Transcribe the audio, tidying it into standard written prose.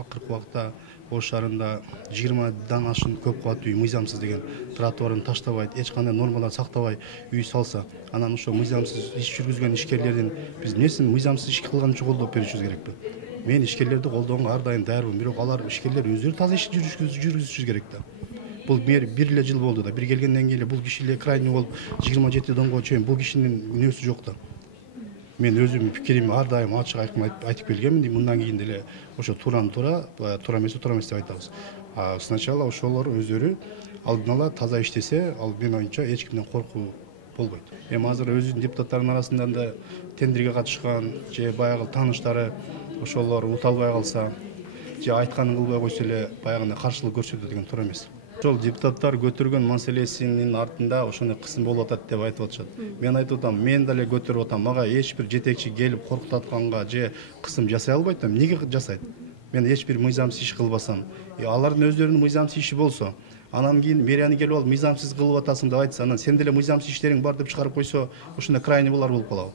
акыркы убакта Ош шаарында 20дан ашын көп кабаттуу үй мыйзамсыз деген тротуарын таштабайт, эч кандай нормалар сактабай үй салса, анан ошо мыйзамсыз иш жүргүзгөн ишкерлердин биз эмнесин мыйзамсыз иш кылган үчүн колдоп беришибиз керекпи? Мен ишкерлерди колдогонго ар дайым даярмын, бирок алар ишкерлер өздөрү таза иш жүргүзүшү керек да. Бул бир эле жыл болду да. Бир келгенден кийин бул киши эле крайний болуп 27 домго чейин бул кишинин үнөсү жок да. Мен өзүмдүн пикиримди ар дайым ачык айкын айтып келгенмин. Мындан кийин деле ошо туураны туура эмес деп айтабыз. Сначала ошолор өздөрү алдын ала таза иштесе, ал менин оюмча эч кимден коркуу болбойт. Эми азыр өзүнүн депутаттардын арасында да тендерге катышкан же баягы тааныштары ошолор уталбай калса, же айтканын кылбай койсо эле баягындай каршылык көрсөтүү деген туура эмес. Ошол депутаттар көтөргөн маселесинин артында ошондой кысым болуп атат деп айтып атышат. Мен айтып атам, мен деле көтөрүп атам. Мага эч бир жетекчи келип коркутатканга же кысым жасай албайт да. Эмнеге жасайт? Мен эч бир мыйзамсыз иш кылбасам, алардын өздөрүнүн мыйзамсыз иши болсо, анан кийин мэрияны келип алып мыйзамсыз кылып атасың деп айтса, анан сен деле мыйзамсыз иштериң бар деп чыгарып койсо, ошондо крайний болуп калабы?